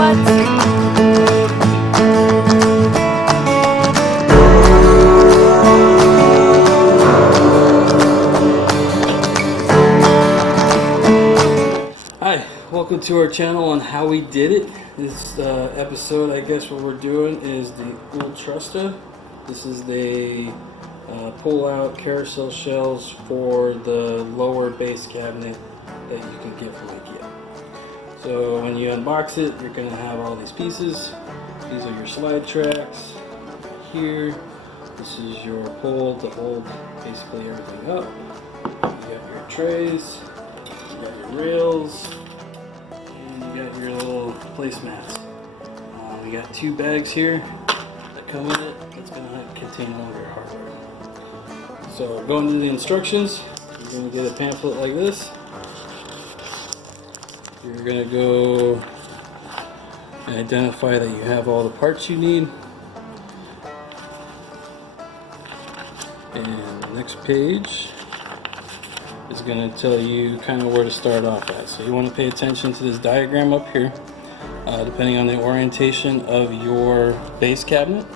Hi, welcome to our channel on how we did it. This episode, I guess what we're doing is the Utrusta. This is the pull-out carousel shelves for the lower base cabinet that you can get from Ikea. So when you unbox it, you're going to have all these pieces. These are your slide tracks here. This is your pull to hold basically everything up. You got your trays, you got your rails, and you got your little placemats. We got 2 bags here that come with it. It's going to contain all of your hardware. So going to the instructions, you're going to get a pamphlet like this. You're going to go and identify that you have all the parts you need. And the next page is going to tell you kind of where to start off at. So you want to pay attention to this diagram up here. Depending on the orientation of your base cabinet,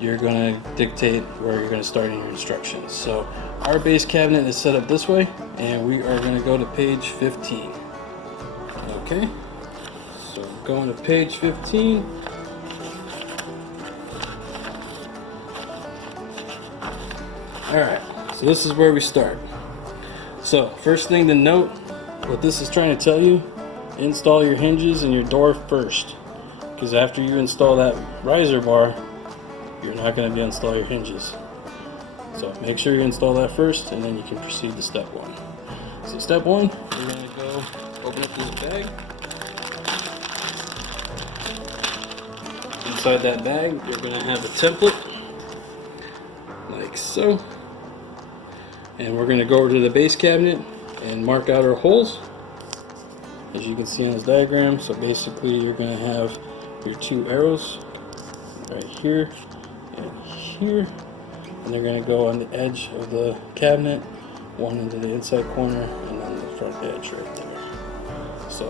you're going to dictate where you're going to start in your instructions. So our base cabinet is set up this way, and we are going to go to page 15. Okay, so going to page 15. Alright, so this is where we start. So first thing to note, what this is trying to tell you, install your hinges and your door first, because after you install that riser bar, you're not going to be install your hinges. So make sure you install that first, and then you can proceed to step 1. So step 1, you're going to go open up this bag. Inside that bag, you're going to have a template, like so. And we're going to go over to the base cabinet and mark out our holes, as you can see on this diagram. So basically you're going to have your 2 arrows right here and here, and they're going to go on the edge of the cabinet, one into the inside corner and then the front edge right there. So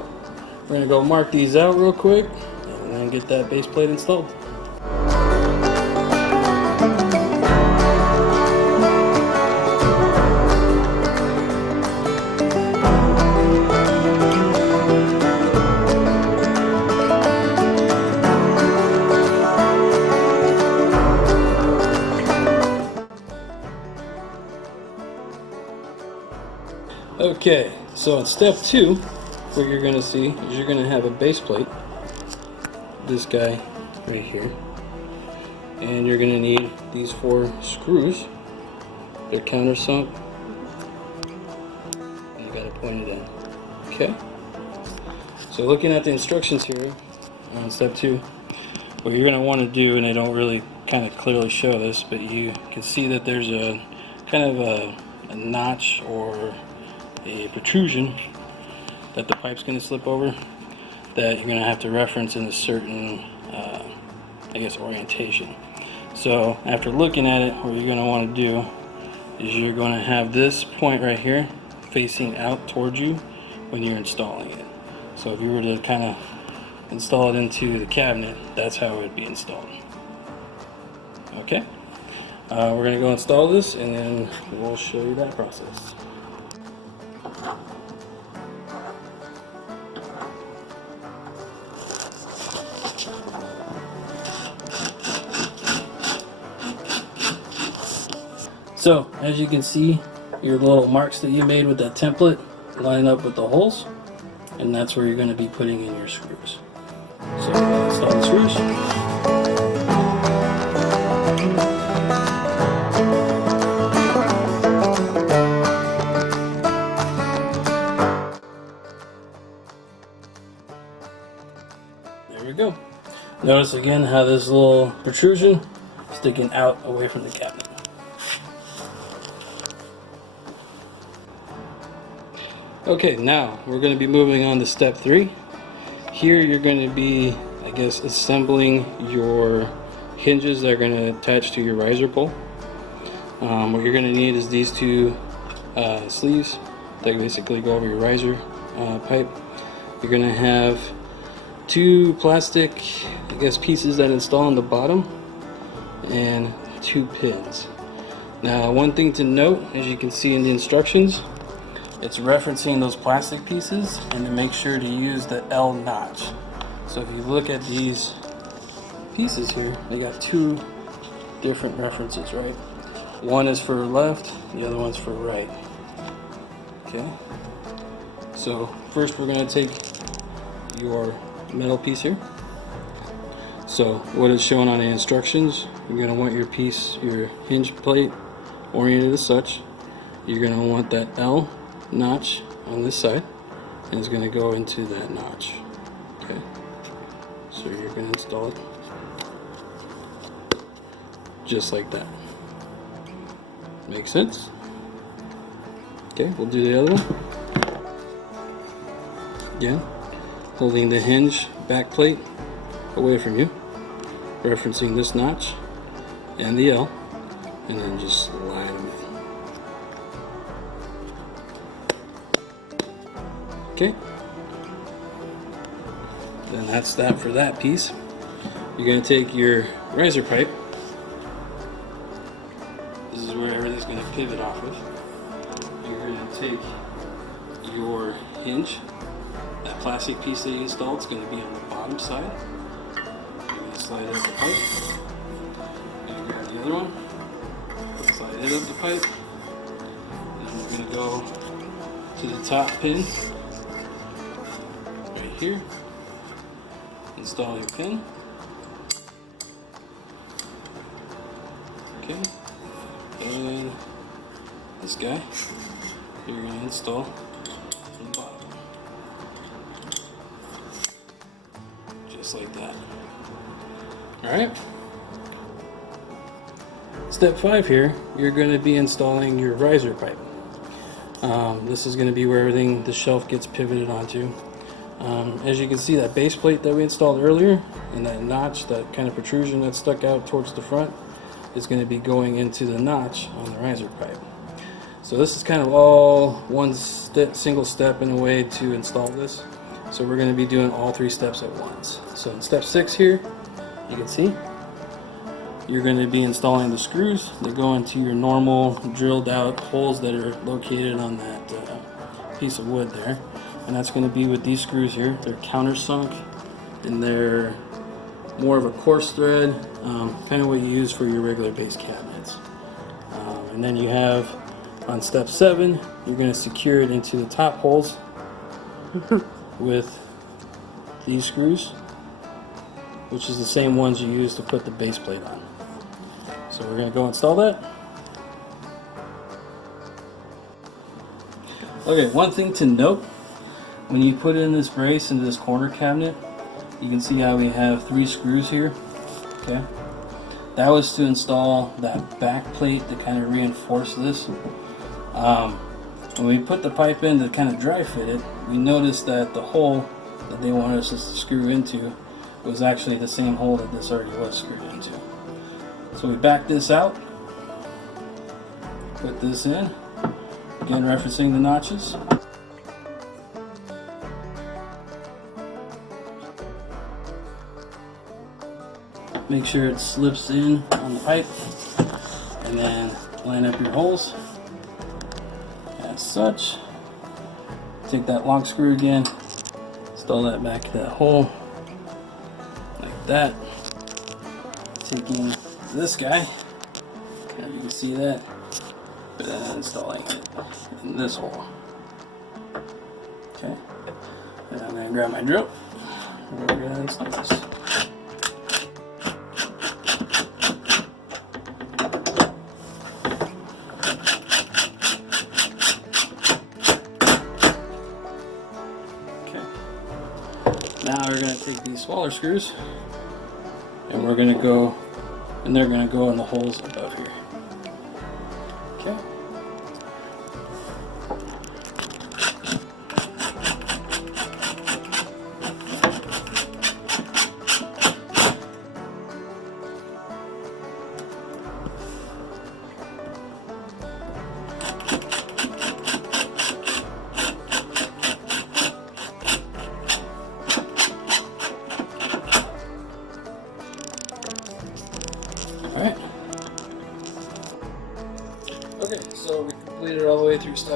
we're going to go mark these out real quick and then get that base plate installed. Okay, so in step 2, what you're going to see is you're going to have a base plate, this guy right here, and you're going to need these 4 screws. They're countersunk, and you got to point it in. Okay, so looking at the instructions here on step 2, what you're going to want to do, and they don't really kind of clearly show this, but you can see that there's a kind of a notch or a protrusion that the pipe's going to slip over, that you're going to have to reference in a certain I guess orientation. So after looking at it, what you're going to want to do is you're going to have this point right here facing out towards you when you're installing it. So if you were to kind of install it into the cabinet, that's how it would be installed. Okay, we're going to go install this and then we'll show you that process. So as you can see, your little marks that you made with that template line up with the holes, and that's where you're going to be putting in your screws. So install the screws. There we go. Notice again how this little protrusion is sticking out away from the cabinet. Okay, now we're going to be moving on to step 3. Here you're going to be, I guess, assembling your hinges that are going to attach to your riser pole. What you're going to need is these 2 sleeves that basically go over your riser pipe. You're going to have 2 plastic, I guess, pieces that install on the bottom, and 2 pins. Now, one thing to note, as you can see in the instructions, it's referencing those plastic pieces, and to make sure to use the L notch. So if you look at these pieces here, they got 2 different references, right? One is for left, the other one's for right. Okay, so first we're going to take your metal piece here. So what is shown on the instructions, you're going to want your piece, your hinge plate, oriented as such. You're going to want that L notch on this side, and it's going to go into that notch. Okay, so you're going to install it just like that. Makes sense? Okay, we'll do the other one. Again, holding the hinge back plate away from you, referencing this notch and the L, and then just slide them in. Okay, then that's that for that piece. You're going to take your riser pipe. This is where everything's going to pivot off of. You're going to take your hinge, that plastic piece that you installed, it's going to be on the bottom side. You're going to slide it up the pipe. You grab the other one, slide it up the pipe, and then we're going to go to the top pin right here. Install your pin. Okay, and this guy you're going to install from the bottom, just like that. Alright, step 5 here, you're going to be installing your riser pipe. This is going to be where everything, the shelf gets pivoted onto. As you can see, that base plate that we installed earlier and that notch, that kind of protrusion that stuck out towards the front, is going to be going into the notch on the riser pipe. So this is kind of all one single step in a way to install this. So we're going to be doing all 3 steps at once. So in step 6 here, you can see, you're going to be installing the screws that go into your normal drilled out holes that are located on that piece of wood there. And that's going to be with these screws here. They're countersunk, and they're more of a coarse thread, kind of what you use for your regular base cabinets. And then you have, on step 7, you're going to secure it into the top holes with these screws, which is the same ones you use to put the base plate on. So we're going to go install that. Okay, one thing to note, when you put in this brace into this corner cabinet, you can see how we have 3 screws here. Okay, that was to install that back plate to kind of reinforce this. When we put the pipe in to kind of dry fit it, we noticed that the hole that they wanted us to screw into was actually the same hole that this already was screwed into. So we backed this out, put this in, again referencing the notches. Make sure it slips in on the pipe, and then line up your holes as such. Take that lock screw again, install that back to that hole like that. Taking this guy, and you can see that, but then installing it in this hole. Okay, and I'm going to grab my drill, and we're going to install this. Now we're going to take these smaller screws, and we're going to go, and they're going to go in the holes above here. Okay.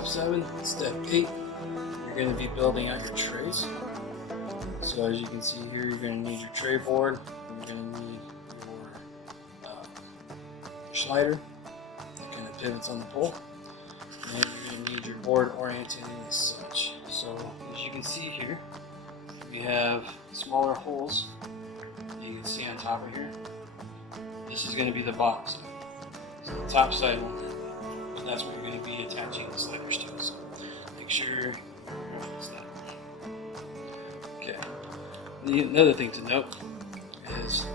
7, step 8, you're going to be building out your trays. So as you can see here, you're going to need your tray board, you're going to need your slider that kind of pivots on the pole, and you're going to need your board oriented as such. So as you can see here, we have smaller holes that you can see on top of here. This is going to be the bottom side. So the top side won't have that, but that's where you're going to be attaching the sliders to. So make sure it's that. Okay. Another thing to note is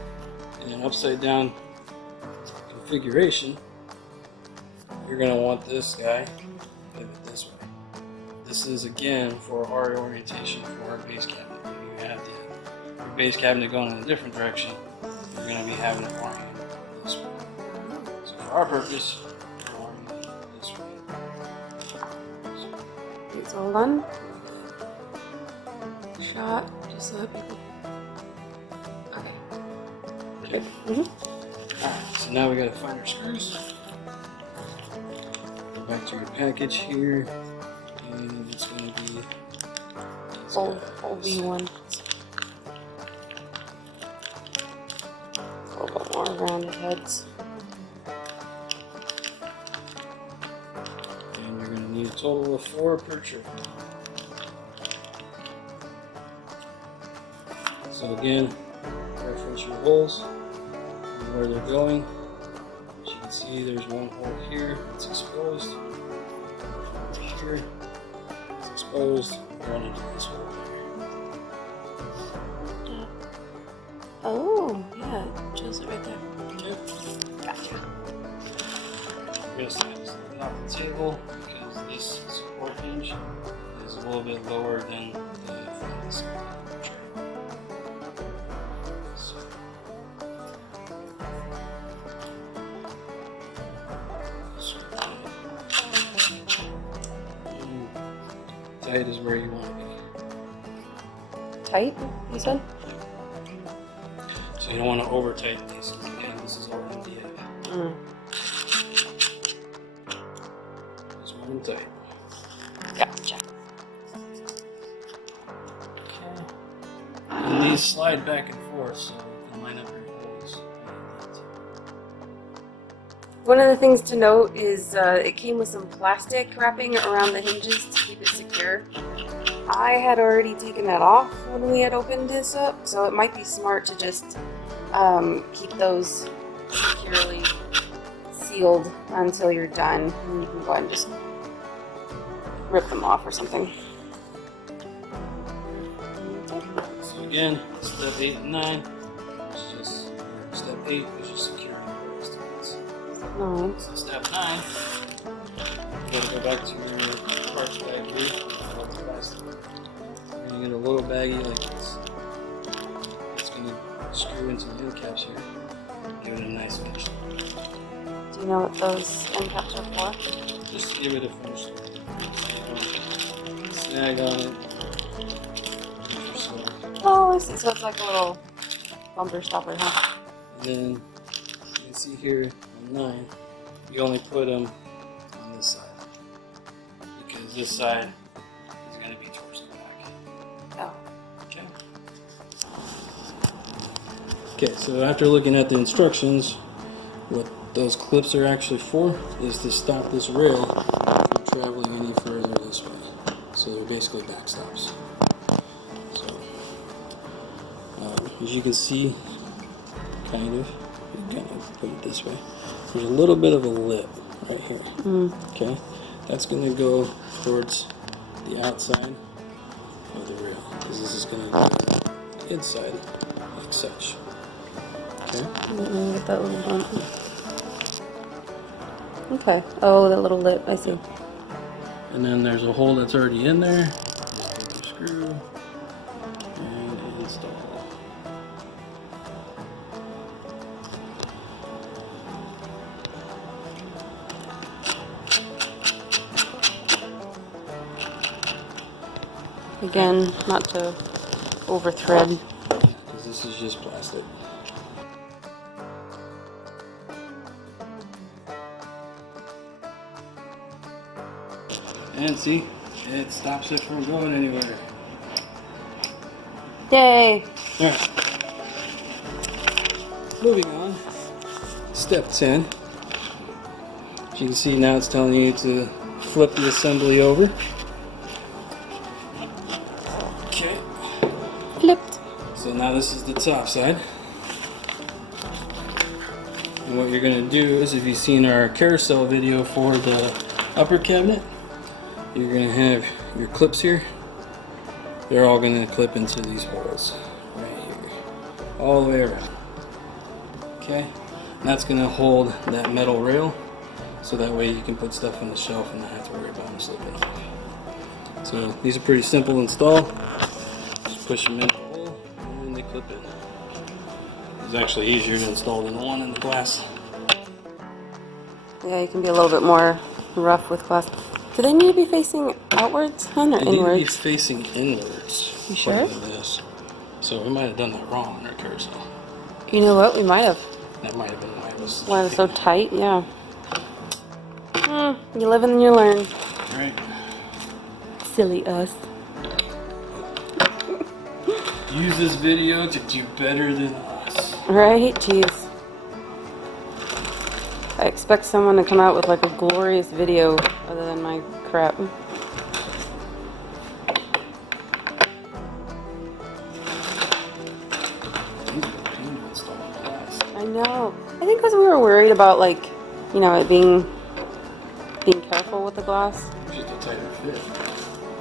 in an upside down configuration, you're going to want this guy pivot this way. This is again for our orientation for our base cabinet. If you have your base cabinet going in a different direction, you're going to be having it oriented this way. So for our purpose, we're oriented this way. It's all done. Shot, just so that people. Okay. Alright, so now we got to find our screws. Go back to your package here, and it's going to be Full V1. A little bit more rounded heads. And you're going to need a total of 4 per tray. So again, reference your holes and where they're going. As you can see, there's one hole here that's exposed. Over here, it's exposed. Going into this hole there. Oh, yeah, it shows it right there. Okay. Gotcha. We're going to slide this thing off the table because this support hinge is a little bit lower than the front side of the tray. So. Tight is where you want to be. Tight, you said? So you don't want to over tighten these. Again, this is all MDF. Just want them tight. Gotcha. Okay. And these slide back and forth so you can line up your holes. One of the things to note is it came with some plastic wrapping around the hinges to keep it secure. I had already taken that off when we had opened this up, so it might be smart to just keep those securely sealed until you're done. And you can go ahead and just rip them off or something. So again, step 8 and 9 is just step 8 is just securing the rest of this. Nice. So step 9, you gotta go back to your parts bag here. You're gonna get a little baggie like this. It's gonna screw into the end caps here. Give it a nice finish. Do you know what those end caps are for? Just to give it a finish. So you don't snag on it. Oh, I see. So it's like a little bumper stopper, huh? And then you can see here on 9, you only put them on this side because this side is going to be towards the back. Oh. Okay. Okay, so after looking at the instructions, what those clips are actually for is to stop this rail from traveling any further this way. So they're basically backstops. So as you can see, kind of put it this way. There's a little bit of a lip right here. Okay, that's going to go towards the outside of the rail because this is going to go inside like such. Okay. With that little bump. Okay. Oh, that little lip. I see. And then there's a hole that's already in there. Just take the screw and install it. Again, not to over thread. Because this is just plastic. And see, it stops it from going anywhere. Yay! Alright. Moving on. Step 10. As you can see now it's telling you to flip the assembly over. Okay. Flipped. So now this is the top side. And what you're going to do is, if you've seen our carousel video for the upper cabinet, you're going to have your clips here. They're all going to clip into these holes right here, all the way around. Okay, and that's going to hold that metal rail, so that way you can put stuff on the shelf and not have to worry about them slipping. So these are pretty simple to install. Just push them in the hole and they clip in. It's actually easier to install than the one in the glass. Yeah, you can be a little bit more rough with glass. Do they need to be facing outwards, hun, or They need to be inwards? facing inwards. You sure? according to this. So we might have done that wrong on our carousel. You know what? We might have. That might have been why it was. Why it was so tight? Yeah. You live and you learn. Right. Silly us. Use this video to do better than us. Right? Jeez. I expect someone to come out with like a glorious video other than my crap. I know. I think because we were worried about like, you know, it being careful with the glass. Just a tighter fit.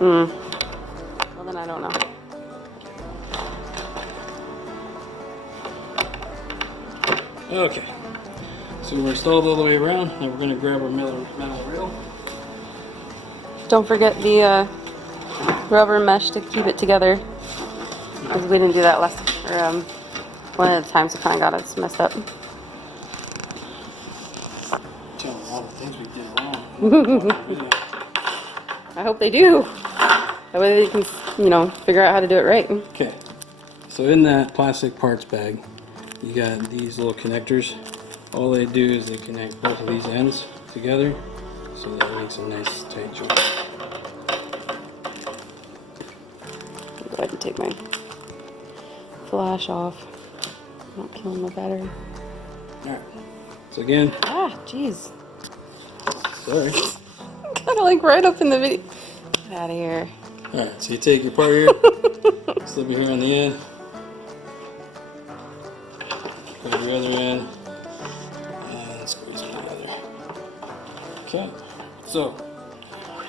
Well then I don't know. Okay. So we're installed all the way around. Now we're going to grab our metal rail. Don't forget the rubber mesh to keep it together. Because we didn't do that last, or one of the times we kind of got it messed up. Tell them all the things we did wrong. I hope they do. That way they can, you know, figure out how to do it right. Okay. So in that plastic parts bag, you got these little connectors. All they do is they connect both of these ends together, so that makes a nice tight joint. I'll go ahead and take my flash off. Not killing the battery. Alright. So again, Ah, jeez. sorry. Kind of like right up in the video. Get out of here. Alright, so you take your part here, slip it here on the end, go to the other end, and squeeze it together. Okay, so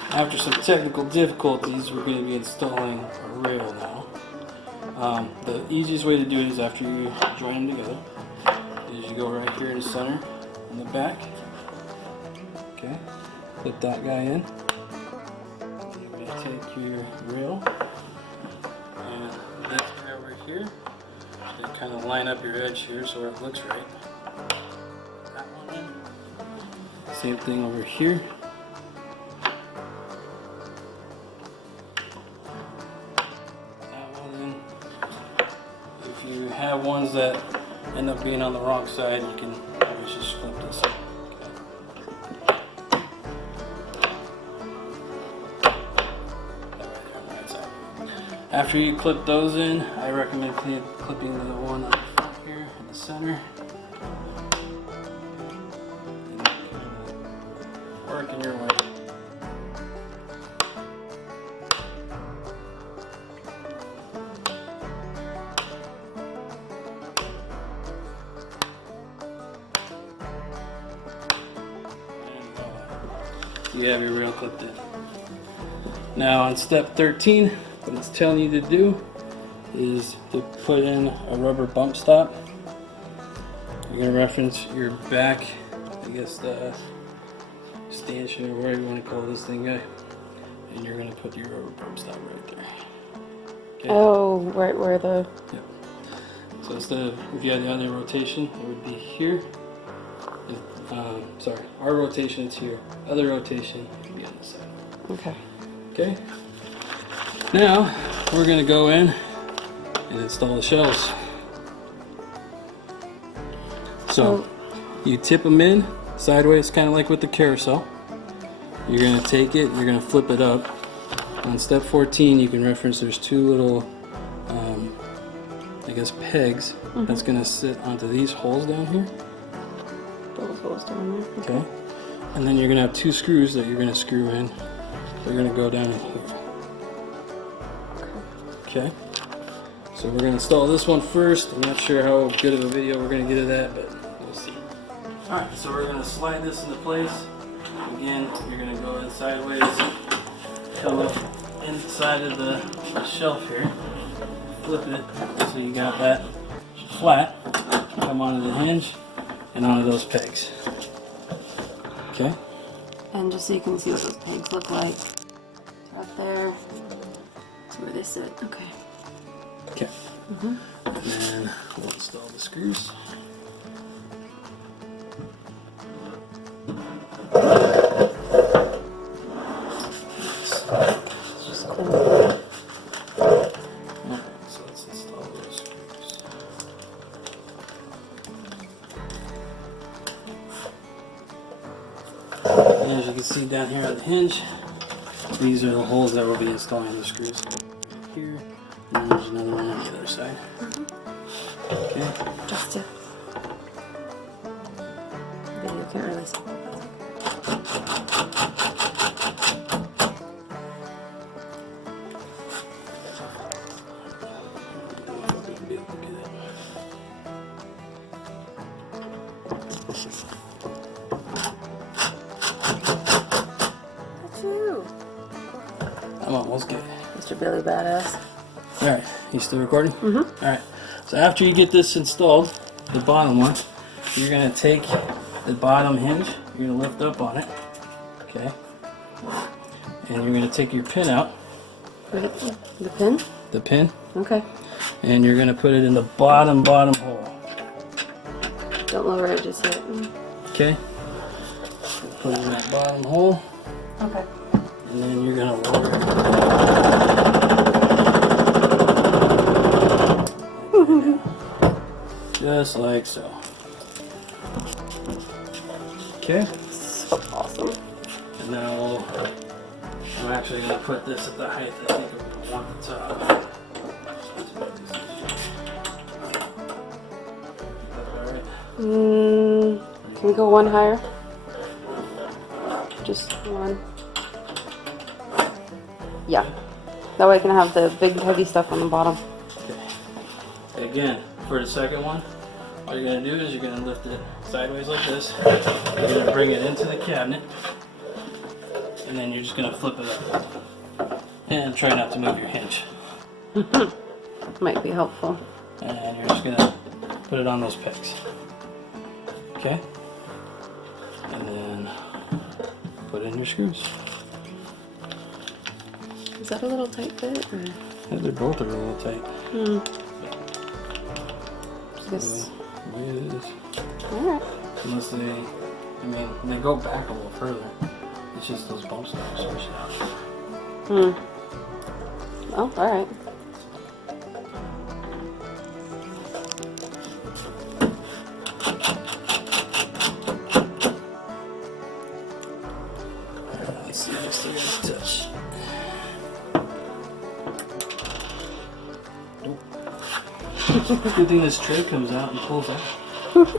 after some technical difficulties, we're going to be installing a rail now. The easiest way to do it is after you join them together, is you go right here in the center, in the back. Okay, put that guy in. You're going to take your rail and this guy over here. They kind of line up your edge here so it looks right. That one in. Same thing over here. That one in. If you have ones that end up being on the wrong side, you can always just flip this up. After you clip those in, I recommend clipping the one on the front here in the center. And kind of working your way. You have your rail clipped in. Now on step 13, what it's telling you to do is to put in a rubber bump stop. You're going to reference your back, I guess the stanchion or whatever you want to call this thing, guy. And you're going to put your rubber bump stop right there. Okay. Oh, right where the... Yep. So instead of, if you had the other rotation, it would be here. Sorry, our rotation is here. Other rotation would be on this side. Okay. Okay. Now we're going to go in and install the shelves. So you tip them in sideways, kind of like with the carousel. you're going to take it, you're going to flip it up. On step 14, you can reference there's two little, I guess, pegs that's going to sit onto these holes down here. Those holes down there. Okay. And then you're going to have two screws that you're going to screw in. They're going to go down in here. Okay. So we're going to install this one first. I'm not sure how good of a video we're going to get of that, but we'll see. Alright, so we're going to slide this into place. Again, you're going to go in sideways, come up inside of the shelf here, flip it so you got that flat, come onto the hinge and onto those pegs. Okay? And just so you can see what those pegs look like, up there, that's where they sit. Okay. Okay. And then we'll install the screws. It's just cool. Alright, so let's install those screws. And as you can see down here on the hinge, these are the holes that we'll be installing the screws. Here, and there's another one on the other side. Okay. Just to. Video can't really see. I'm almost good. Mr. Billy Badass. Alright, you still recording? Alright, so after you get this installed, the bottom one, you're going to take the bottom hinge, you're going to lift up on it, okay, and you're going to take your pin out. The pin? The pin. Okay. And you're going to put it in the bottom hole. Don't lower it just yet. Okay? Put it in that bottom hole. Okay. And then you're going to lower it. Just like so. Okay? So awesome. And now I'm actually going to put this at the height I think I'm going to want the top. Alright. Can we go one higher? Just one. Yeah. That way I can have the big heavy stuff on the bottom. Okay. Again, for the second one, all you're going to do is you're going to lift it sideways like this. You're going to bring it into the cabinet. And then you're just going to flip it up. And try not to move your hinge. Might be helpful. And you're just going to put it on those pegs. Okay? And then put in your screws. Is that a little tight fit? Or? Yeah, they're both a little tight. Yes. The way it is. Alright. Unless they, I mean, they go back a little further. It's just those bumps that are switched out. Oh, alright. Let's see if I still got a touch. Nope. Good thing this tray comes out and pulls out. Let's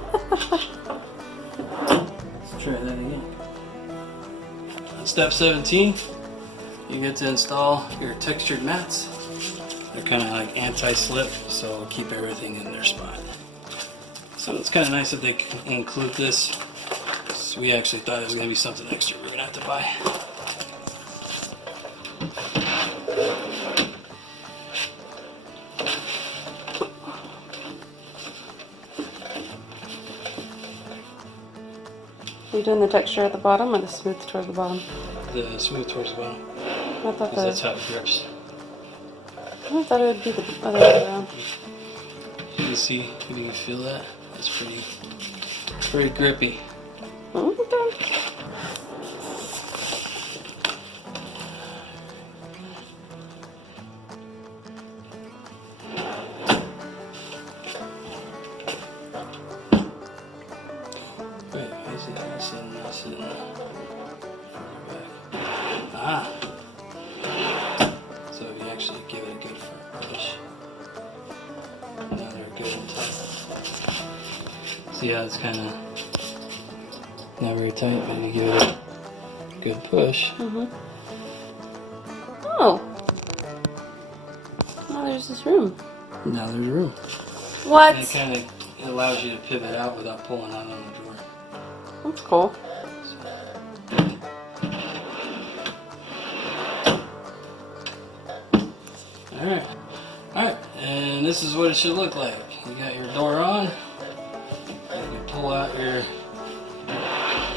try that again. Step 17, you get to install your textured mats. They're kind of like anti-slip, so it'll keep everything in their spot. So it's kind of nice that they include this. So we actually thought it was going to be something extra we're going to have to buy. Are you doing the texture at the bottom or the smooth towards the bottom? The smooth towards the bottom, I thought because that's how it grips. I thought it would be the other way around. You can see, you can feel that. It's pretty grippy. Okay. Wait, I see that. Nice and good and tight. See how it's kind of not very tight, but you give it a good push. Oh. Now there's this room. Now there's room. What? And it kind of allows you to pivot out without pulling out on the drawer. That's cool. Alright. Alright, and this is what it should look like. You got your door on. You pull out your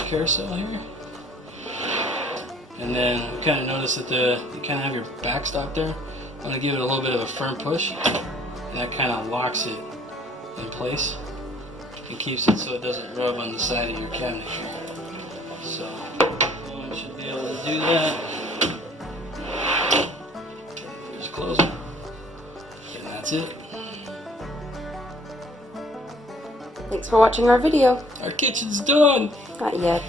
carousel here. And then you kind of notice that you kind of have your backstop there. I'm going to give it a little bit of a firm push. And that kind of locks it in place. It keeps it so it doesn't rub on the side of your cabinet here. So, you should be able to do that. Just close it. And that's it. Thanks for watching our video. Our kitchen's done! Not yet.